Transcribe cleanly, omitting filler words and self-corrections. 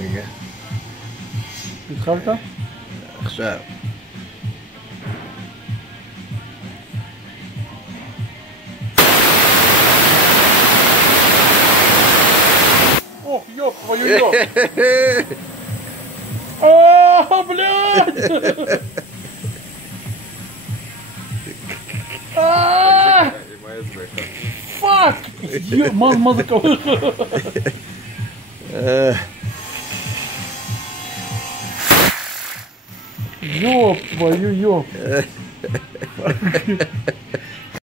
רגע. התחלת? עכשיו. Ох, ёб твою ёб! А, блядь! А, фак! Мазыка. Ёб твою ёб!